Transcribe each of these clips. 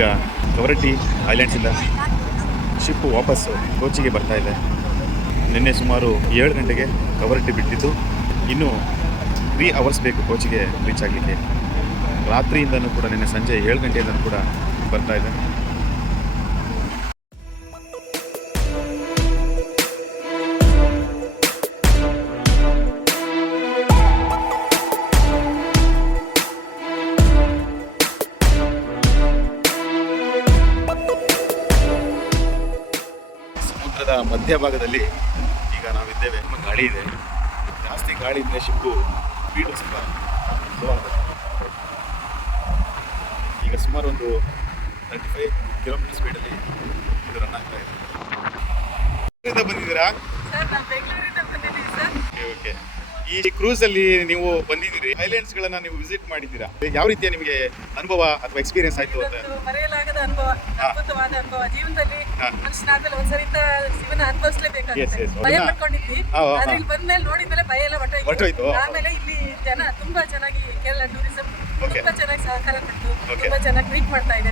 ಈಗ ಕವರಟ್ಟಿ ಐಲ್ಯಾಂಡ್ಸಿಂದ ಶಿಪ್ಪು ವಾಪಸ್ಸು ಕೋಚಿಗೆ ಬರ್ತಾ ಇದೆ. ನಿನ್ನೆ ಸುಮಾರು ಏಳು ಗಂಟೆಗೆ ಕವರಟ್ಟಿ ಬಿಟ್ಟಿದ್ದು. ಇನ್ನೂ ತ್ರೀ ಅವರ್ಸ್ ಬೇಕು ಕೋಚಿಗೆ ರೀಚ್ ಆಗಲಿಕ್ಕೆ. ರಾತ್ರಿಯಿಂದನೂ ಕೂಡ, ನಿನ್ನೆ ಸಂಜೆ ಏಳು ಗಂಟೆಯಿಂದನೂ ಕೂಡ ಬರ್ತಾ ಇದೆ. ಸಮುದ್ರದ ಮಧ್ಯಭಾಗದಲ್ಲಿ ಈಗ ನಾವಿದ್ದೇವೆ. ನಮ್ಮ ಗಾಳಿ ಇದೆ. ಜಾಸ್ತಿ ಗಾಳಿ ಇದ್ದರೆ ಶಿಪ್ಪು ಸ್ಪೀಡು ಸ್ವಲ್ಪ ಆಗುತ್ತೆ. ಈಗ ಸುಮಾರು ಒಂದು ತರ್ಟಿ ಫೈವ್ ಕಿಲೋಮೀಟರ್ ಸ್ಪೀಡಲ್ಲಿ ಇದು ರನ್ ಆಗ್ತಾ ಇದೆ. ಬಂದಿದ್ದೀರಾ? ಓಕೆ ಓಕೆ ಈ ಕ್ರೂಸ್ ಅಲ್ಲಿ ನೀವು ಬಂದಿದ್ದೀರಿ ಐಲ್ಯಾಂಡ್ಸ್ ಗಳನ್ನ ನೀವು ವಿಸಿಟ್ ಮಾಡಿದ್ದೀರಾ? ಯಾವ ರೀತಿಯ ನಿಮಗೆ ಅನುಭವ ಅಥವಾ ಎಕ್ಸ್ಪೀರಿಯನ್ಸ್ ಆಯ್ತು ಅಂತ? ಮರೆಯಲಾಗದ ಅನುಭವ ಅದ್ಭುತವಾದ ಅನುಭವ. ಜೀವನದಲ್ಲಿ. ಮನುಷ್ಯನಾದ್ಮೇಲೆ ಒಂದ್ಸರಿ ಜೀವನ ಅನುಭವಿಸ್ಲೇಬೇಕಾಗುತ್ತೆ. ಭಯ ಪಡ್ಕೊಂಡಿದ್ವಿ. ಆದ್ರೆ. ಇಲ್ಲಿ ಬಂದ್ಮೇಲೆ ನೋಡಿದ್ಮೇಲೆ ಭಯ ಎಲ್ಲ. ಹೊಟ್ಟೋಯ್ತು ಆಮೇಲೆ ಇಲ್ಲಿ ಜನ ತುಂಬಾ ಚೆನ್ನಾಗಿ ಕೇರಳ ಟೂರಿಸಂ ತುಂಬಾ ಚೆನ್ನಾಗಿ ಸಹಕಾರ ಕೊಟ್ಟು ತುಂಬಾ ಚೆನ್ನಾಗಿ ಟ್ರೀಟ್ ಮಾಡ್ತಾ ಇದೆ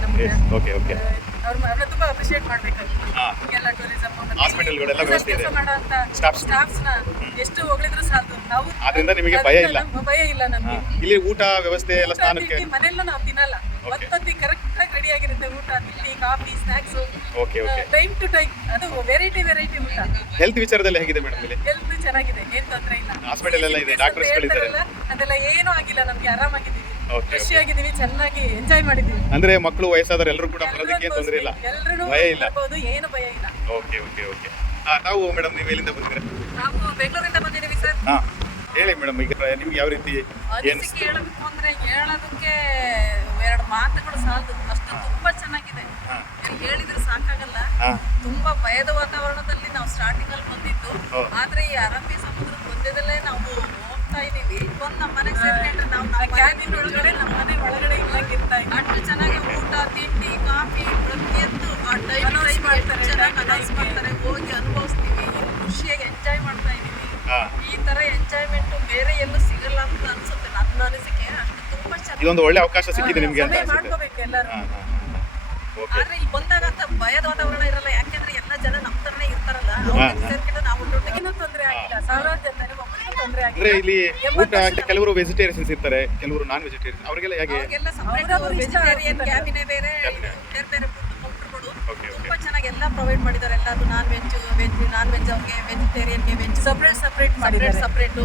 ಓಕೆ ಅವ್ರ ಅವ್ರನ್ನ ತುಂಬ ಅಪ್ರಿಷಿಯೇಟ್ ಮಾಡ್ಬೇಕಾಗುತ್ತೆ ಹಾ. ಕೇರಳ ಟೂರಿಸಂ Hospital-ಗಳೆಲ್ಲ ವ್ಯವಸ್ಥೆ ಇದೆ. ಮಾಡುವಂತ Staffs. ಸ್ಟಾಫ್ಸ್ನ ಎಷ್ಟು ಹೊಗಳಿದ್ರು ಸಾಲದು ನಾವು ಆದ್ರಿಂದ ನಿಮಗೆ ಭಯ ಇಲ್ಲ? ಭಯ ಇಲ್ಲ ನಮ್ಗೆ. ಇಲ್ಲಿ ಊಟ ವ್ಯವಸ್ಥೆ ಎಲ್ಲ ಸ್ನಾನಕ್ಕೆ ಮನೆಯಲ್ಲ ನಾವು ತಿನ್ನಲ್ಲ. ಒತ್ತತ್ತಿ ಕರೆಕ್ಟ್ ಆಗಿ ರೆಡಿ ಆಗಿರುತ್ತೆ ಊಟ ತಿಂಡಿ coffee snacks okay okay time to time ಅದು ವೆರೈಟಿ ವೆರೈಟಿ ಊಟ. ಹೆಲ್ತ್ ವಿಚಾರದಲ್ಲಿ ಹೇಗಿದೆ ಮೇಡಮ್ ಇಲ್ಲಿ? ಹೆಲ್ತ್ ಚೆನ್ನಾಗಿದೆ ಏನು ತೊಂದ್ರೆ ಇಲ್ಲ. ಹಾಸ್ಪಿಟಲ್ ಎಲ್ಲ ಇದೆ, ಡಾಕ್ಟರ್ಸ್ ಗಳಿದ್ದಾರೆ. ಅದೆಲ್ಲ ಏನೂ ಆಗಿಲ್ಲ ನಮ್ಗೆ. ಆರಾಮಾಗಿದ್ದೀವಿ. Okay, ಖುಷಿ ಆಗಿದ್ದೀವಿ ಚೆನ್ನಾಗಿ ಎಂಜಾಯ್ ಮಾಡಿದ್ದೀವಿ. ಅಂದ್ರೆ ಮಕ್ಕಳು ವಯಸ್ಸಾದವರು ಎಲ್ಲರೂ ಕೂಡ ಬರೋದಕ್ಕೆ ತೊಂದರೆ ಇಲ್ಲ. ಎಲ್ಲರೂ ಭಯ ಇಲ್ಲ. ಬರ್ಬೋದು ಏನು ಭಯ ಇಲ್ಲ. ಓಕೆ ಓಕೆ ಓಕೆ ತಾವು ಮೇಡಮ್ ನೀವು ಎಲ್ಲಿಂದ ಬಂದಿದ್ದೀರಾ? ನಾವು ಬೆಂಗಳೂರಿಂದ ಬಂದಿದ್ದೀವಿ ಸರ್. ಹಾ ಹೇಳಿ ಮೇಡಮ್ ಈಗ ನಿಮ್ಗೆ ಯಾವ ರೀತಿ ಏನು ಅನಿಸಿಕೆ ಹೇಳಬೇಕು ಅಂದ್ರೆ ಹೇಳೋದಕ್ಕೆ ಎರಡು ಮಾತುಗಳು ಸಾಲದು. ಅಷ್ಟು ತುಂಬಾ ಚೆನ್ನಾಗಿದೆ. ಹಾ. ಇಲ್ಲಿ ಹೇಳಿದ್ರೆ ಸಾಕಾಗಲ್ಲ. ಹಾ. ತುಂಬಾ ಭಯದ ವಾತಾವರಣದಲ್ಲಿ ನಾವು ಸ್ಟಾರ್ಟಿಂಗ್ ಅಲ್ಲಿ ಬಂದಿದ್ದು. ಹೌದು. ಆದ್ರೆ ಈ ಅರಬ್ಬಿ ಸಮುದ್ರದ ಮಧ್ಯದಲ್ಲೇ ನಾವು ಹೋಗ್ತಾ ಇದೀವಿ ನಮ್ಮ ಮನೆಗೆ ಸೇರ್ಕೊಂಡ್ರೆ ನಾವು ಕ್ಯಾಬಿನ್ ಒಳಗಡೆ ನಮ್ಮ ಮನೆ ಒಳಗಡೆ ಇಲ್ಲಂಗೆ ಇರ್ತಾ ಇದ್ವಿ ಅಷ್ಟು ಚೆನ್ನಾಗಿ ಊಟ ತಿಂಡಿ ಕಾಫಿ ಪ್ರತಿಯೊಂದು ಆ ಟೈಮ್ ಮಾಡ್ತಾರೆ ಚೆನ್ನಾಗಿ ಅನೌನ್ಸ್ ಮಾಡ್ತಾರೆ. ಹೋಗಿ ಅನುಭವಿಸ್ತೀವಿ. ಖುಷಿಯಾಗಿ ಎಂಜಾಯ್ ಮಾಡ್ತಾ ಇದೀವಿ ಈ ತರ ಎಂಜಾಯ್ಮೆಂಟ್ ಬೇರೆ ಎಲ್ಲೂ ಸಿಗಲ್ಲ ಅಂತ ಅನ್ಸುತ್ತೆ ನನ್ನ ಅನಿಸಿಕೆ ಅಷ್ಟು ತುಂಬಾ ಚೆನ್ನಾಗಿ ಇದೊಂದು ಒಳ್ಳೆ ಅವಕಾಶ ಸಿಕ್ಕಿದೆ ನಿಮಗೆ ಅಂತ ಮಾಡ್ಕೋಬೇಕು ಎಲ್ಲರೂ. ಆದ್ರೆ ಇಲ್ಲಿ ಬಂದಾಗ ಭಯದ ವಾತಾವರಣ ಇರಲ್ಲ. ಯಾಕೆಂದ್ರೆ ಎಲ್ಲ ಜನ ನಮ್ಮ ತರನೇ ಇರ್ತಾರಲ್ಲ ಹಾ. ಸೇರ್ಕೊಂಡು ನಾವು ಒಟ್ಟೊಟ್ಟಿಗೆ ತೊಂದರೆ ಆಗಿಲ್ಲ ಸಾವಿರಾರು ಜನ ಒಬ್ಬರಿಗೂ ತೊಂದರೆ ಅಂದ್ರೆ ಇಲ್ಲಿ ಊಟ ಕೆಲವರು ವೆಜಿಟೇರಿಯನ್ಸ್ ಇರ್ತಾರೆ ಕೆಲವರು ನಾನ್ ವೆಜಿಟೇರಿಯನ್ ಅವರಿಗೆಲ್ಲ ಹೇಗೆ ವೆಜಿಟೇರಿಯನ್ ಕ್ಯಾಬಿನೇ ಬೇರೆ. ಬೇರೆ ಕೌಂಟರ್ಗಳು ತುಂಬಾ ಚೆನ್ನಾಗಿ ಎಲ್ಲ ಪ್ರೊವೈಡ್ ಮಾಡಿದ್ದಾರೆ. ಎಲ್ಲದು non veg veg non veg ಅವ್ರಿಗೆ ವೆಜಿಟೇರಿಯನ್ಗೆ veg separate separate separate separate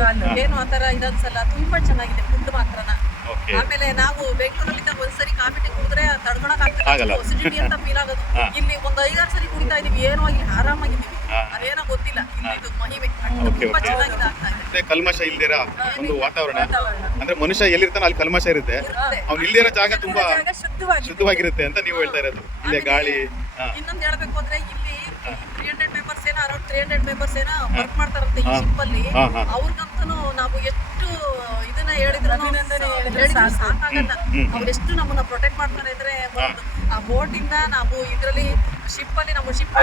ಏನು ಆ ಥರ ಇದನ್ಸಲ್ಲ ತುಂಬಾ ಚೆನ್ನಾಗಿದೆ ಫುಡ್ ಮಾತ್ರನ. ಆಮೇಲೆ ನಾವು ಬೆಂಗಳೂರಲ್ಲಿದ್ದ ಒಂದ್ಸರಿ ಕಾಫಿ ಟೀ ಕುಡಿದ್ರೆ ತಡ್ಕೊಳಕ್ ಆಗಲ್ಲ. ಆಗ್ತದೆ ಅಂತ ಫೀಲ್ ಆಗೋದು. ಇಲ್ಲಿ ಒಂದ್ ಐದಾರು ಸರಿ ಕುಡಿತಾ ಇದೀವಿ. ಏನೋ ಇಲ್ಲಿ ಆರಾಮಾಗಿದ್ದೀವಿ. ಅದೇನೋ ಗೊತ್ತಿಲ್ಲ. ಇಲ್ಲಿ ಇದು ಮಹಿಮೆ. ಓಕೆ ತುಂಬಾ okay. ಚೆನ್ನಾಗಿದೆ ಆಗ್ತಾ ಇದೆ. ಮತ್ತೆ ಕಲ್ಮಶ ಇಲ್ದಿರ? ಒಂದು ವಾತಾವರಣ. ಅಂದ್ರೆ ಮನುಷ್ಯ ಎಲ್ಲಿರ್ತಾನೆ ಅಲ್ಲಿ ಕಲ್ಮಶ ಇರುತ್ತೆ. ಇರುತ್ತೆ. ಅವ್ನು ಇಲ್ದಿರೋ ಜಾಗ ತುಂಬಾ ಜಾಗ ಶುದ್ಧವಾಗಿ ಶುದ್ಧವಾಗಿರುತ್ತೆ ಅಂತ ನೀವು ಹೇಳ್ತಾ ಇರೋದು. ಇಲ್ಲಿ ಗಾಳಿ ಹಾ. ಇನ್ನೊಂದು ಹೇಳ್ಬೇಕು ಅಂದ್ರೆ ಇಲ್ಲಿ ತ್ರೀ ಹಂಡ್ರೆಡ್ ಮೆಂಬರ್ಸ್ ಏನೋ ಅರೌಂಡ್ ತ್ರೀ ಹಂಡ್ರೆಡ್ ಮೆಂಬರ್ಸ್ ಏನೋ ವರ್ಕ್ ಮಾಡ್ತಾರಂತೆ ಈ ಹಾ. ಶಿಪ್ ಅಲ್ಲಿ. ಹಾ, ಹಾ. ಅವ್ರಿಗಂತೂ ನಾವು ಎಷ್ಟು ಇದನ್ನ ಹೇಳಿದ್ರು ಅವ್ರು ಸಾಕಾಗಲ್ಲ. ಹ್ಮ್. ಅವ್ರೆಷ್ಟು ನಮ್ಮನ್ನ ಪ್ರೊಟೆಕ್ಟ್ ಮಾಡ್ತಾರೆ ಅಂದ್ರೆ ಒಂದು ಆ ಬೋಟ್ ಇಂದ ನಾವು ಇದ್ರಲ್ಲಿ ಶಿಪ್ ಅಲ್ಲಿ ನಾವು ಶಿಪ್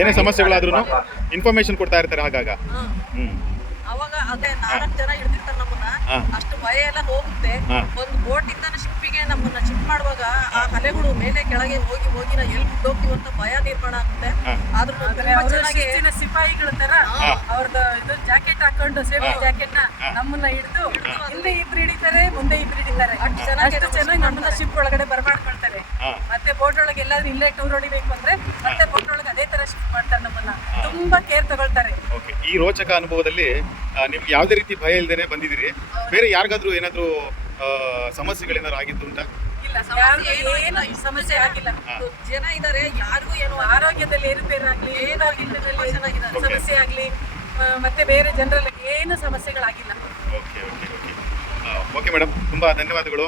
ಏನೇ ಸಮಸ್ಯೆಗಳಾದ್ರೂ ಇನ್ಫಾರ್ಮೇಶನ್ ಕೊಡ್ತಾ ಇರ್ತಾರೆ ಆಗಾಗ. ಅವಾಗ ಅದೇ ನಾಲ್ಕು ಜನ ಇಡ್ತಿರ್ತಾರೆ ನಮ್ಮನ್ನ. ಅಷ್ಟು ಭಯ ಎಲ್ಲ ಹೋಗುತ್ತೆ. ಒಂದು ಬೋಟ್ ಇಂದ ಶಿಪ್ಪಿಗೆ ನಮ್ಮನ್ನ ಚಿಕ್ ಮಾಡುವಾಗ ಆ ಕಲೆಗಳು ಮೇಲೆ ಕೆಳಗೆ ಹೋಗಿ ಹೋಗಿ ನಾ ಎಲ್ಲಿ ಹೋಗ್ತೀವಿ ಅಂತ ಭಯ ನಿರ್ಮಾಣ ಆಗುತ್ತೆ. ಆದ್ರೂ ತುಂಬಾ ಚೆನ್ನಾಗಿ ಸಿಪಾಯಿಗಳ ತರ ಅವ್ರದ ಅವ್ರದ್ದು ಇದು ಜಾಕೆಟ್ ಹಾಕೊಂಡು ಸೇಫ್ಟಿ ಜಾಕೆಟ್ನ ನಮ್ಮನ್ನ ಹಿಡಿದು ಹಿಂದೆ ಇಬ್ರು ಹಿಡಿತಾರೆ ಮುಂದೆ ಇಬ್ರು ಹಿಡಿತಾರೆ. ಅಷ್ಟು ಚೆನ್ನಾಗಿ ಚೆನ್ನಾಗಿ ನಮ್ಮನ್ನ ಶಿಪ್ ಒಳಗಡೆ ಬರಮಾಡ್ಕೊಳ್ತಾರೆ. ಮತ್ತೆ ಬೋಟ್ ಒಳಗೆ ಎಲ್ಲಾದ್ರೂ ಇಲ್ಲೇ ಟೂರ್ ಹೊಡಿಬೇಕು ಅಂದ್ರೆ ಮತ್ತೆ ಬೋಟ್ ಒಳಗೆ ಅದೇ ತರ ಶಿಫ್ಟ್ ಮಾಡ್ತಾರೆ ನಮ್ಮನ್ನ. ತುಂಬಾ ಕೇರ್ ತಗೊಳ್ತಾರೆ. ಓಕೆ ಈ ರೋಚಕ ಅನುಭವದಲ್ಲಿ ನಿಮ್ಗೆ ಯಾವುದೇ ರೀತಿ ಭಯ ಇಲ್ದೇನೆ ಬಂದಿದ್ದೀರಿ. ಬೇರೆ ಯಾರಿಗಾದ್ರೂ ಏನಾದ್ರೂ ಸಮಸ್ಯೆಗಳೇನಾದ್ರು ಇಲ್ಲ ಯಾರಿಗೂ ಏನೂ ಏನು ಸಮಸ್ಯೆ ಆಗಿಲ್ಲ. ಜನ ಇದಾರೆ ಯಾರಿಗೂ ಏನು ಆರೋಗ್ಯದಲ್ಲಿ ಏರುಪೇರಾಗ್ಲಿ ಏನಾಗಿಲ್ಲ ಚೆನ್ನಾಗಿದ್ದಾರೆ. Okay. ಸಮಸ್ಯೆ ಆಗ್ಲಿ ಆ, ಮತ್ತೆ ಬೇರೆ ಜನರಲ್ಲಿ ಏನು ಸಮಸ್ಯೆಗಳಾಗಿಲ್ಲ. Okay okay okay okay madam ತುಂಬಾ ಧನ್ಯವಾದಗಳು.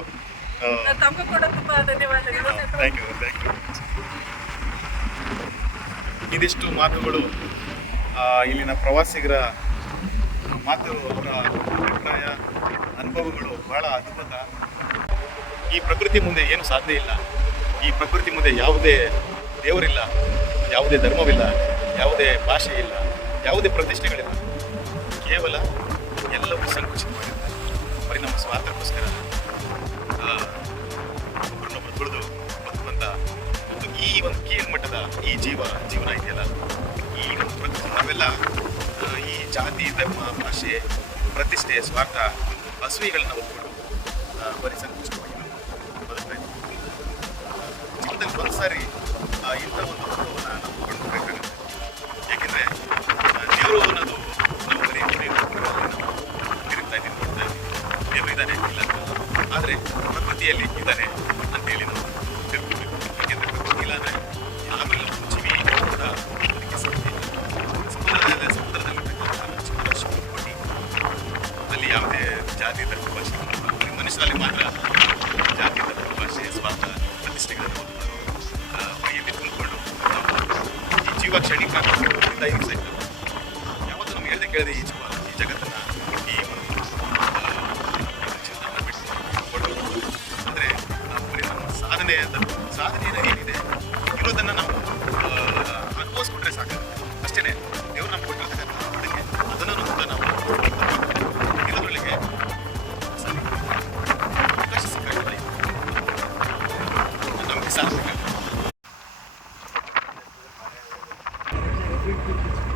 ತಮಗೂ ಕೂಡ ತುಂಬಾ ಧನ್ಯವಾದಗಳು. ಥ್ಯಾಂಕ್ ಯು ಥ್ಯಾಂಕ್ ಯು ಇದಿಷ್ಟು ಮಾತುಗಳು ಆ, ಇಲ್ಲಿನ ಪ್ರವಾಸಿಗರ ಮಾತು ಅವರ ಅಭಿಪ್ರಾಯ. ಅನುಭವಗಳು ಬಹಳ ಅದ್ಭುತ. ಈ ಪ್ರಕೃತಿ ಮುಂದೆ ಏನು ಸಾಧ್ಯ ಇಲ್ಲ. ಈ ಪ್ರಕೃತಿ ಮುಂದೆ ಯಾವುದೇ ದೇವರಿಲ್ಲ, ಯಾವುದೇ ಧರ್ಮವಿಲ್ಲ, ಯಾವುದೇ ಭಾಷೆ ಇಲ್ಲ ಯಾವುದೇ ಪ್ರತಿಷ್ಠೆಗಳಿಲ್ಲ. ಕೇವಲ ಎಲ್ಲವೂ ಭಾಷೆ ಪ್ರತಿಷ್ಠೆಯ ಸ್ವಾರ್ಥ ಹಸುವಿಗಳನ್ನ ಒಪ್ಪಿಕೊಂಡು ಬರೀ ನಾವು ಬದುಕ್ತಾ ಇದ್ದೀವಿ. ಜೀವನದಲ್ಲಿ ಒಂದು ಸಾರಿ ಇಂಥ ಒಂದು ಅನುಭವವನ್ನು ನಾವು ಕಂಡುಕೊಳ್ಬೇಕಾಗುತ್ತೆ ಏಕೆಂದರೆ ದೇವರು ಜಾತಿ ಧರ್ಮ ಭಾಷೆ ಮನುಷ್ಯರಲ್ಲಿ ಮಾತ್ರ ಜಾತಿ ಧರ್ಮ ಭಾಷೆ ಸ್ವಾರ್ಥ ಪ್ರತಿಷ್ಠೆಗಳನ್ನು ಹೊಂದ್ಕೊಂಡು, ಮೈಯಲ್ಲಿ ತುಂಬಿಕೊಂಡು ಈ ಜೀವ ಕ್ಷಣಿಕ ಹಿಂಸೆ. ಯಾವತ್ತೂ ನಮ್ಗೆ ಹೇಳ್ದೆ ಕೇಳದೆ ಈ ಜೀವ ಈ ಜಗತ್ತನ್ನು ಈ ಒಂದು ಜೀವನವನ್ನ ಬಿಟ್ಟು ಅಂದರೆ ನಮ್ಮ ಸಾಧನೆ ಅಂತ ಸಾಧನೆ ಏನಿದೆ ಇರೋದನ್ನು ನಾವು ಅನುಭವಿಸ್ಕೊಂಡ್ರೆ ಸಾಕು ಅಷ್ಟೇ think it's